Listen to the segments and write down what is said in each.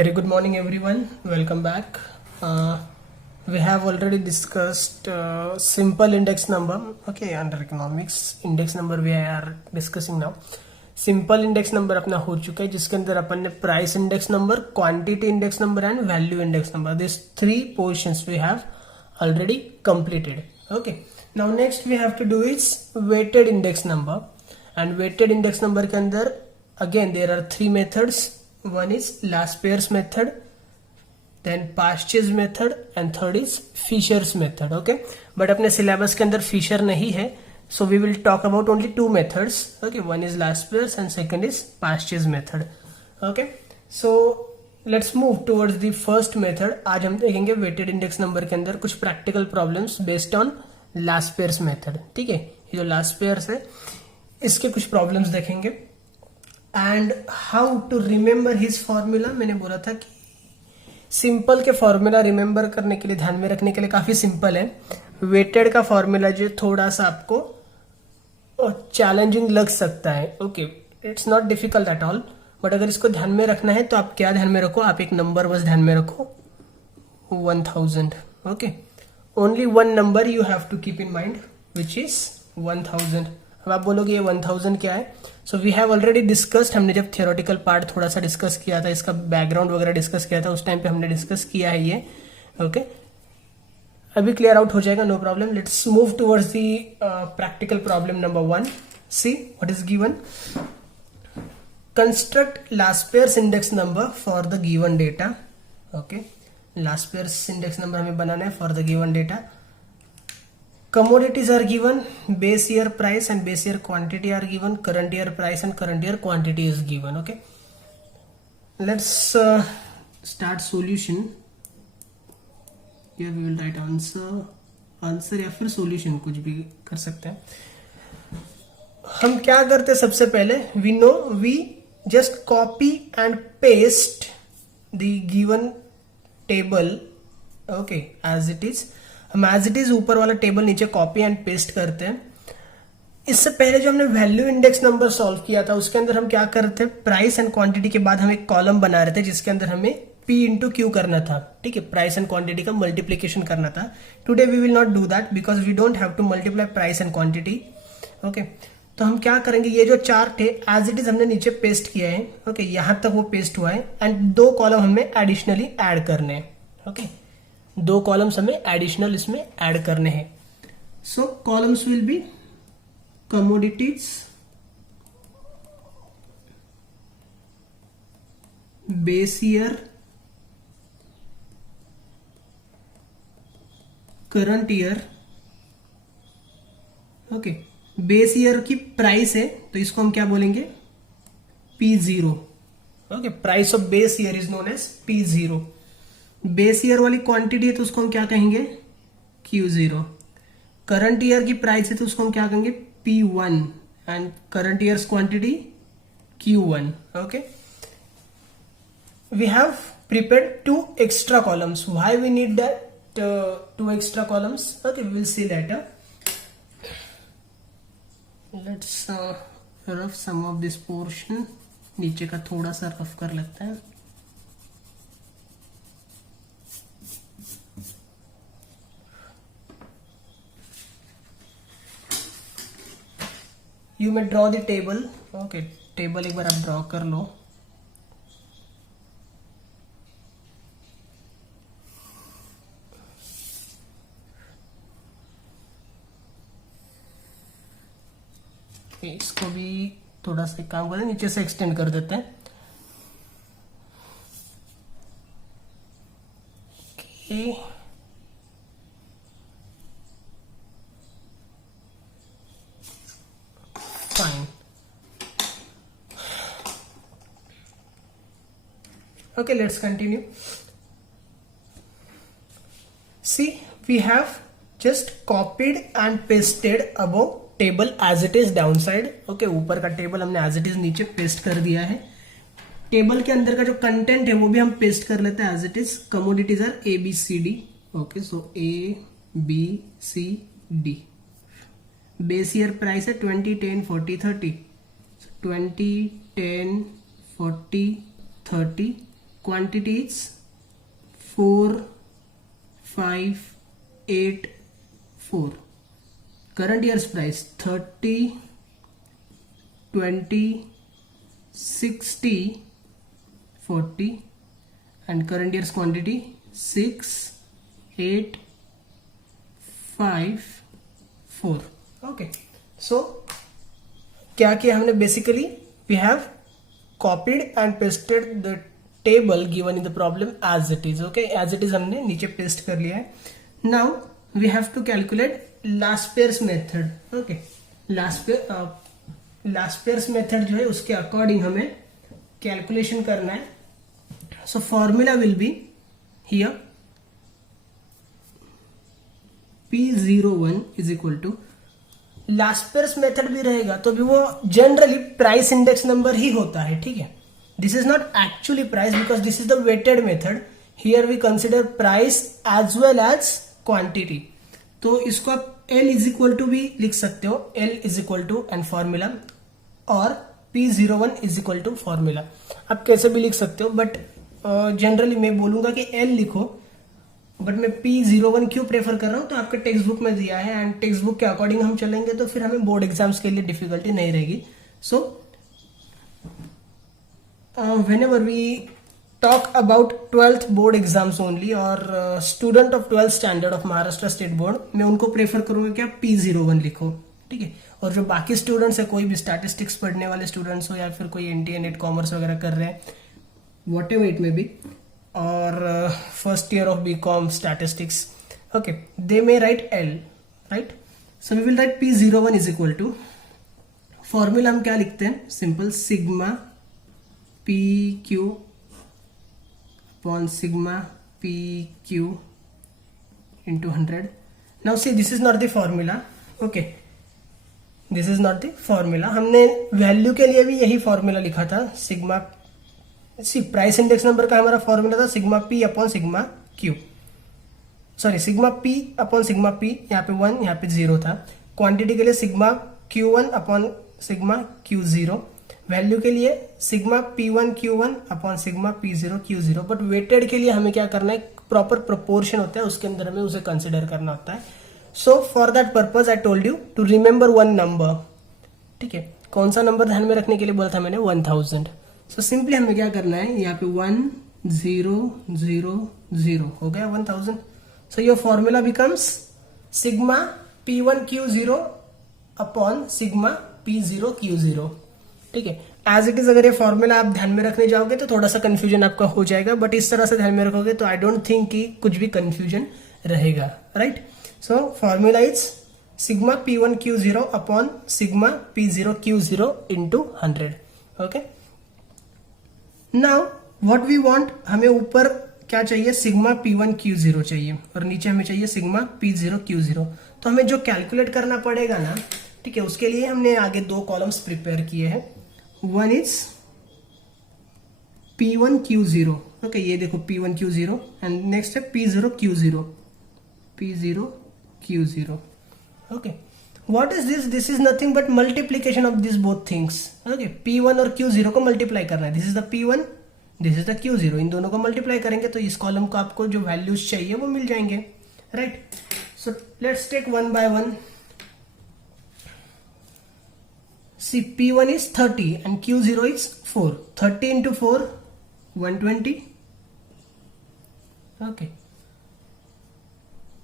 Very good morning, everyone. Welcome back. We have already discussed simple index number. Okay, under economics, index number we are discussing now. Simple index number अपना हो चुका है जिसके अंदर अपन ने price index number, quantity index number and value index number, this three portions we have already completed. Okay, now next we have to do is weighted index number, and weighted index number के अंदर again there are three methods. One is Laspeyres method, then Pasteur's method, and third is Fisher's method. Okay, but अपने syllabus के अंदर Fisher नहीं है, so we will talk about only two methods. Okay, one is Laspeyres and second is Pasteur's method. Okay, so let's move towards the first method. आज हम देखेंगे weighted index number के अंदर कुछ practical problems based on Laspeyres method. ठीक है, ये जो लास्पेयर्स है इसके कुछ प्रॉब्लम्स देखेंगे and how to remember his formula. मैंने बोला था कि सिंपल के फॉर्मूला रिमेंबर करने के लिए, ध्यान में रखने के लिए काफी सिंपल है. वेटेड का फॉर्मूला जो थोड़ा सा आपको चैलेंजिंग लग सकता है. Okay, it's not difficult at all, but अगर इसको ध्यान में रखना है तो आप क्या ध्यान में रखो, आप एक नंबर बस ध्यान में रखो, 1000. Okay, only one number you have to keep in mind which is 1000. अब आप बोलोगे ये 1000 क्या है. So we have already discussed. हमने जब थियोरेटिकल पार्ट थोड़ा सा डिस्कस किया था, इसका बैकग्राउंड वगैरह डिस्कस किया था, उस टाइम पे हमने डिस्कस किया है ये. ओके, अभी क्लियर आउट हो जाएगा, no problem. Let's move towards the practical problem number 1. See what is given. Construct Laspeyres index number for the given data. Okay, Laspeyres index number हमें बनाना है for the given data. Commodities are given, base year price and base year quantity are given, current year price and current year quantity is given. Okay, let's start solution. Here we will write answer या फिर solution, कुछ भी कर सकते हैं. हम क्या करते हैं सबसे पहले, we just copy and paste the given table. Okay, as it is. हम as it is ऊपर वाला टेबल नीचे कॉपी एंड पेस्ट करते हैं. इससे पहले जो हमने वैल्यू इंडेक्स नंबर सॉल्व किया था उसके अंदर हम क्या करते हैं, प्राइस एंड क्वांटिटी के बाद हम एक कॉलम बना रहे थे जिसके अंदर हमें P इंटू क्यू करना था. ठीक है, प्राइस एंड क्वांटिटी का मल्टीप्लीकेशन करना था. Today we will not do that because we don't have to multiply price and quantity. Okay, तो हम क्या करेंगे, ये जो चार्ट है एज इट इज हमने नीचे पेस्ट किया है. ओके, यहां तक वो पेस्ट हुआ है एंड दो कॉलम हमें एडिशनली ऐड करने हैं. ओके, दो कॉलम्स हमें एडिशनल इसमें ऐड करने हैं. So columns will be commodities, base year, current year. Okay, base year की प्राइस है तो इसको हम क्या बोलेंगे, P0. Okay, price of base year is known as P0. Base year वाली क्वांटिटी है तो उसको हम क्या कहेंगे, Q0. करंट ईयर की प्राइस है तो उसको हम क्या कहेंगे, P1. And current years quantity Q1. Okay, we have prepared two extra columns. Why we need that two extra columns, okay, we will see later. Let's rough some of this portion. नीचे का थोड़ा सा rough कर लेते हैं. You may draw the table. Okay, table एक बार आप ड्रॉ कर लो. इसको भी थोड़ा सा काम करें, नीचे से एक्सटेंड कर देते हैं. Okay, fine. Okay, let's continue. See, we have just copied and pasted above table as it is down side. Okay, ऊपर का टेबल हमने एज इट इज नीचे पेस्ट कर दिया है. टेबल के अंदर का जो कंटेंट है वो भी हम पेस्ट कर लेते हैं as it is. Commodities are ABCD. Okay, so ABCD. Base year price है 20, 10, 40, 30. 20, 10, 40, 30 quantities 4 5 8 4. Current year's price 30 20 60 40, and current year's quantity 6 8 5 4. Okay, so क्या किया हमने? Basically we have copied and pasted the table given in the problem as it is. Okay, as it is हमने नीचे paste कर लिया है. Now we have to calculate last pairs method. Okay, last pairs method जो है उसके according हमें calculation करना है. So formula will be here P01 is equal to Laspeyres method भी रहेगा तो भी वो जनरली प्राइस इंडेक्स नंबर ही होता है. ठीक है, this is not actually price because this is the weighted method. Here we consider price as well as quantity. तो इसको आप L इज इक्वल टू भी लिख सकते हो, L is equal to and formula, और P01 is equal to formula. आप कैसे भी लिख सकते हो, बट जनरली मैं बोलूंगा कि L लिखो. बट मैं P01 क्यों प्रेफर कर रहा हूं, तो आपके टेक्स्ट बुक में दिया है एंड टेक्स्ट बुक के अकॉर्डिंग हम चलेंगे तो फिर हमें बोर्ड एग्जाम्स के लिए डिफिकल्टी नहीं रहेगी. सो whenever we talk about 12th board exams only or student of 12th standard of Maharashtra State Board, मैं उनको प्रेफर करूंगा कि आप P01 लिखो. ठीक है, और जो बाकी स्टूडेंट्स है, कोई भी स्टैटिस्टिक्स पढ़ने वाले स्टूडेंट्स हो या फिर कोई NTA नेट कॉमर्स वगैरह कर रहे हैं, what ever it may be, or first year of BCom statistics, okay, they may write L, right? So we will write P01 is equal to, formula हम क्या लिखते हैं? Simple, sigma PQ upon sigma PQ into 100. Now see, this is not the formula. Okay, this is not the formula. हमने value के लिए भी यही formula लिखा था. Sigma see price index number का हमारा फॉर्मूला था sigma P upon sigma Q, sorry sigma P upon sigma P, यहाँ पे 1 यहाँ पे 0 था. क्वांटिटी के लिए sigma Q1 upon sigma Q0, value के लिए sigma P1 Q1 upon sigma P0 Q0. But weighted के लिए हमें क्या करना है? प्रॉपर प्रोपोर्शन होता है, उसके अंदर हमें उसे कंसिडर करना होता है. So for that purpose I told you to remember one number. ठीक है, कौन सा नंबर ध्यान में रखने के लिए बोला था मैंने? 1000. सो सिंपली हमें क्या करना है? यहाँ पे 1 0 0 0 हो गया 1000. So your formula becomes sigma P1 Q0 upon sigma P0 Q0. ठीक है, एज इट इज. अगर ये फॉर्मूला आप ध्यान में रखने जाओगे तो थोड़ा सा कंफ्यूजन आपका हो जाएगा, बट इस तरह से ध्यान में रखोगे तो आई डोंट थिंक कि कुछ भी कंफ्यूजन रहेगा. Right, so formula is sigma P1 Q0 upon sigma P0 Q0 into 100. Okay, now what we want, हमें ऊपर क्या चाहिए? सिग्मा P1 Q0 चाहिए और नीचे हमें चाहिए सिग्मा P0 Q0. तो हमें जो कैलकुलेट करना पड़ेगा ना, ठीक है, उसके लिए हमने आगे 2 कॉलम्स प्रिपेयर किए हैं. One is P1 Q0. Okay, ये देखो P1 Q0 एंड नेक्स्ट है P0 Q0, P0 Q0. Okay, what is this? This is nothing but multiplication of this both things. Okay, P1 और Q0 को multiply करना है. This is the P1, this is the Q0. इन दोनों को multiply करेंगे तो इस कॉलम को आपको जो वैल्यूज चाहिए वो मिल जाएंगे. Right, so let's take one by one. See, P1 is 30 and Q0 is 4. 30 into 4, 120. Okay.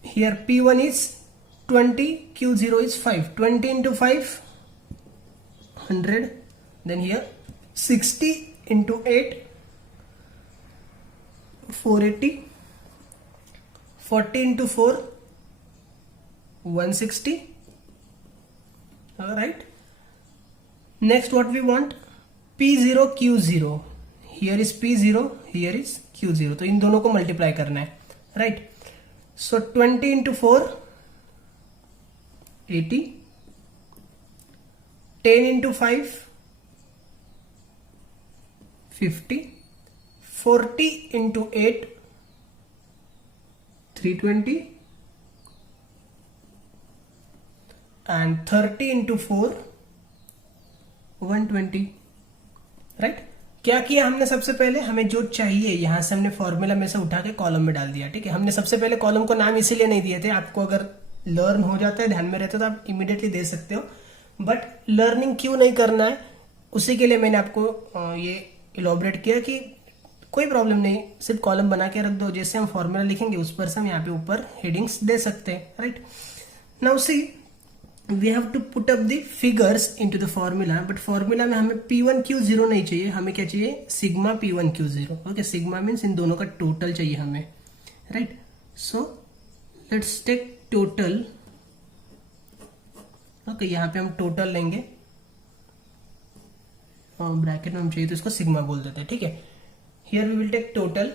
Here P1 is 20, Q0 is 5. 20 into 5, 100. Then here 60 into 8, 480. 40 into 4, 160. Alright. Next what we want? P0 Q0. Here is P0, here is Q0. तो इन दोनों को multiply करना है. Right, so 20 into 4, 80. 10 into 5, 50. 40 into 8, 320. And 30 into 4, 120. Right, क्या किया हमने, सबसे पहले हमें जो चाहिए यहां से हमने फॉर्मूला में से उठा के कॉलम में डाल दिया। ठीक है, हमने सबसे पहले कॉलम को नाम इसीलिए नहीं दिए थे, आपको अगर लर्न हो जाता है, ध्यान में रहता है तो आप इमीडिएटली दे सकते हो, बट लर्निंग क्यों नहीं करना है उसी के लिए मैंने आपको ये इलॉबरेट किया कि कोई प्रॉब्लम नहीं, सिर्फ कॉलम बना के रख दो, जैसे हम फॉर्मूला लिखेंगे उस पर से हम यहाँ पे ऊपर हेडिंग्स दे सकते हैं। Right, now see we have to put up the figures into the formula, but formula में हमें P1Q0 नहीं चाहिए, हमें क्या चाहिए, sigma P1Q0। Okay, sigma means इन दोनों का टोटल चाहिए हमें। Right, so let's take total. Okay, यहाँ पे हम टोटल लेंगे और ब्रैकेट में हम चाहिए तो इसको सिग्मा बोल देते हैं। ठीक है, here we will take total.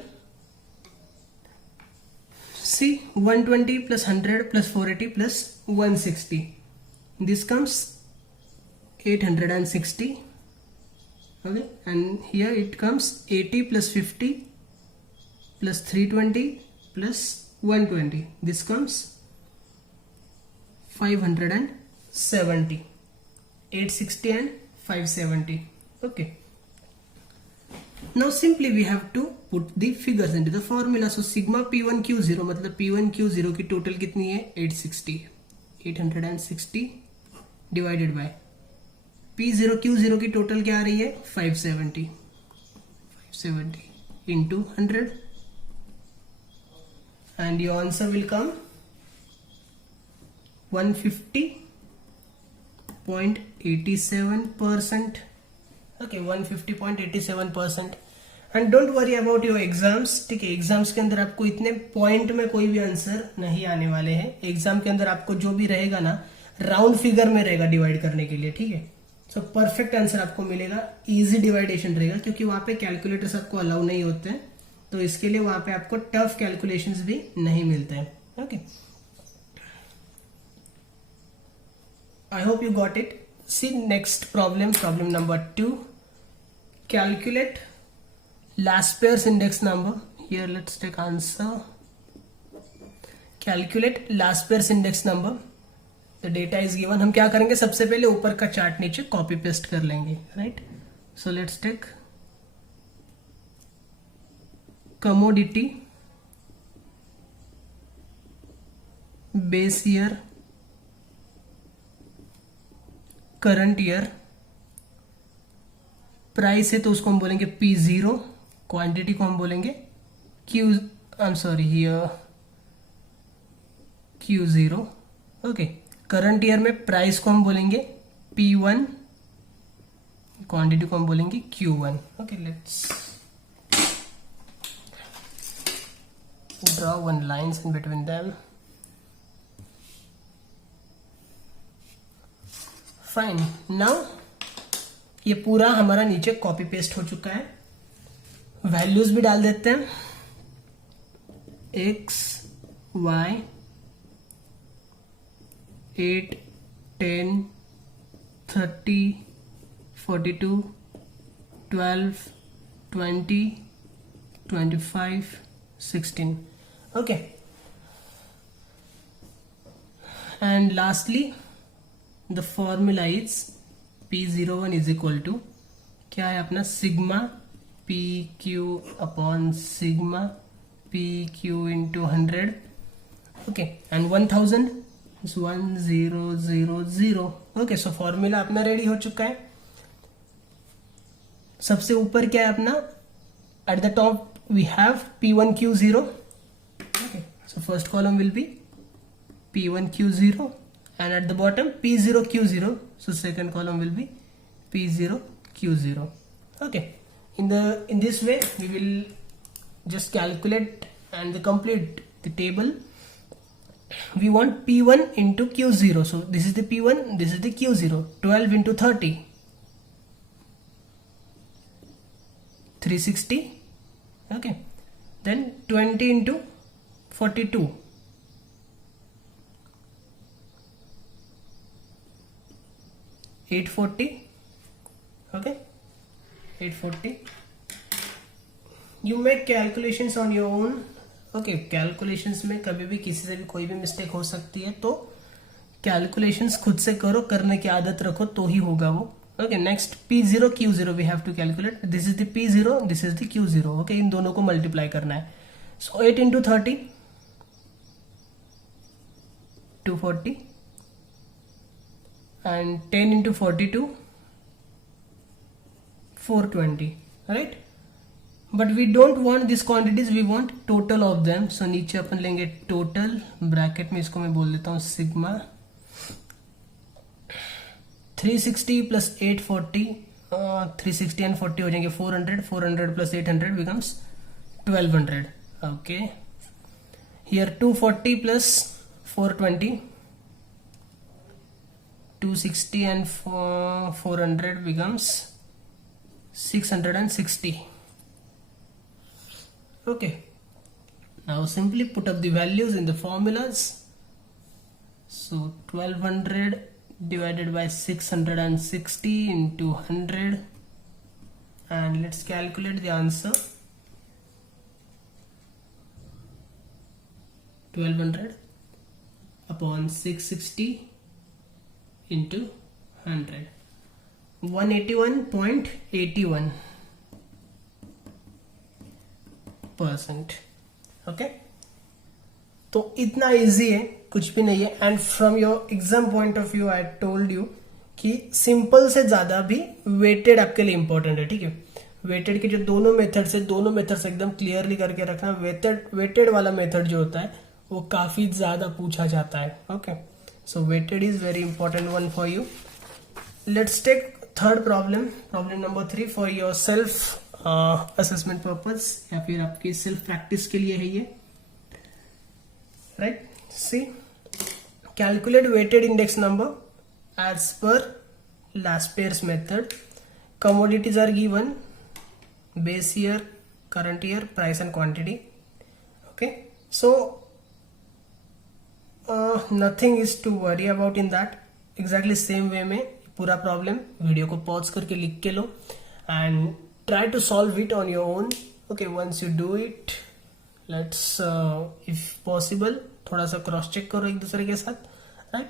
See 120 plus 100 plus 480 plus 160, this comes 860. Okay, and here it comes 80 plus 50 plus 320 plus 120, this comes 570, 860 and 570. Okay, now simply we have to put the figures into the formula. So sigma P1Q0 मतलब P1Q0 की total कितनी है, 860, 860 divided by P0Q0 की total क्या आ रही है, 570, 570 into 100 and your answer will come 150.87%. Okay, 150.87%. And don't worry about your exams. ठीक है, एग्जाम्स के अंदर आपको इतने पॉइंट में कोई भी आंसर नहीं आने वाले हैं। एग्जाम के अंदर आपको जो भी रहेगा ना, राउंड फिगर में रहेगा डिवाइड करने के लिए। ठीक है, सो परफेक्ट आंसर आपको मिलेगा, इजी डिवाइडेशन रहेगा, क्योंकि वहां पे कैलकुलेटर्स आपको अलाउ नहीं होते हैं, तो इसके लिए वहां पे आपको टफ कैलकुलेशंस भी नहीं मिलते हैं। Okay, I hope you got it. See next problem, problem number 2, calculate Laspers index number. Here let's take answer. Calculate Laspers index number. The data is given. हम क्या करेंगे, सबसे पहले ऊपर का चार्ट नीचे कॉपी पेस्ट कर लेंगे। Right, so let's take commodity base year current year, price है तो उसको हम बोलेंगे P0, क्वांटिटी को हम बोलेंगे Q0। ओके, करंट ईयर में प्राइस को हम बोलेंगे P1, क्वांटिटी को हम बोलेंगे Q1। Okay, let's draw one lines in between them. Fine, now ये पूरा हमारा नीचे कॉपी पेस्ट हो चुका है। वैल्यूज भी डाल देते हैं, x, y, 8, 10, 30, 42, 12, 20, 25, 16. Okay, and lastly the formula is P01 is equal to क्या है अपना, sigma PQ upon sigma PQ into 100। Okay, and 1000 is 1000। Okay, so formula अपना रेडी हो चुका है। सबसे ऊपर क्या है अपना, at the top we have P1Q0। Okay, so first column will be P1Q0 and at the bottom P0Q0, so second column will be P0Q0. Okay, in this way we will just calculate and complete the table. We want P1 into Q0, so this is the P1, this is the Q0, 12 into 30, 360. Okay, then 20 into 42, 840. Okay, 840. You make calculations on your own. Okay, calculations में कभी भी किसी से भी कोई भी mistake हो सकती है, तो कैलकुलेशंस खुद से करो, करने की आदत रखो तो ही होगा वो। Okay next P0 Q0 we have to calculate. This is the P0, this is the Q0. Okay इन दोनों को मल्टीप्लाई करना है. So 8 into 30 240 and 10 into 42 420, right? But we don't want these quantities, we want total of them. So नीचे अपन लेंगे total, bracket में इसको मैं बोल देता हूँ सिग्मा. 360 plus 840, 360 and 40 हो जाएंगे 400. 400 plus 800 becomes 1200. Okay, here 240 plus 420, 260 and 400 becomes 660. Okay, now simply put up the values in the formulas. So 1200 divided by 660 into 100, and let's calculate the answer. 1200 upon 660 into 100, 181.81%. Okay तो इतना easy है, कुछ भी नहीं है. And from your exam point of view I told you कि simple से ज्यादा भी वेटेड आपके लिए इंपॉर्टेंट है. ठीक है, वेटेड के जो दोनों मेथड्स है, दोनों मेथड्स एकदम क्लियरली करके रखना. वेटेड वाला मेथड जो होता है वो काफी ज्यादा पूछा जाता है. Okay so weighted is very important one for you. Let's take third problem, problem number 3 for your self assessment purpose या फिर आपकी सेल्फ प्रैक्टिस के लिए है ये. Right, see calculate weighted index number as per Laspeyres method. Commodities are given, base year, current year, price and quantity. Okay so nothing is to worry about in that. Exactly same way में पूरा problem video को pause करके लिख के लो and try to solve it on your own. Okay, once you do it, let's if possible थोड़ा सा cross check करो एक दूसरे के साथ. Right,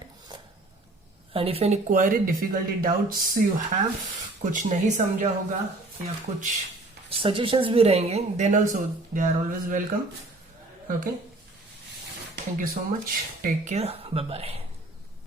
and if any query, difficulty, doubts you have, कुछ नहीं समझा होगा या कुछ सजेशंस भी रहेंगे, then also they are always welcome. Okay, thank you so much, take care, bye bye.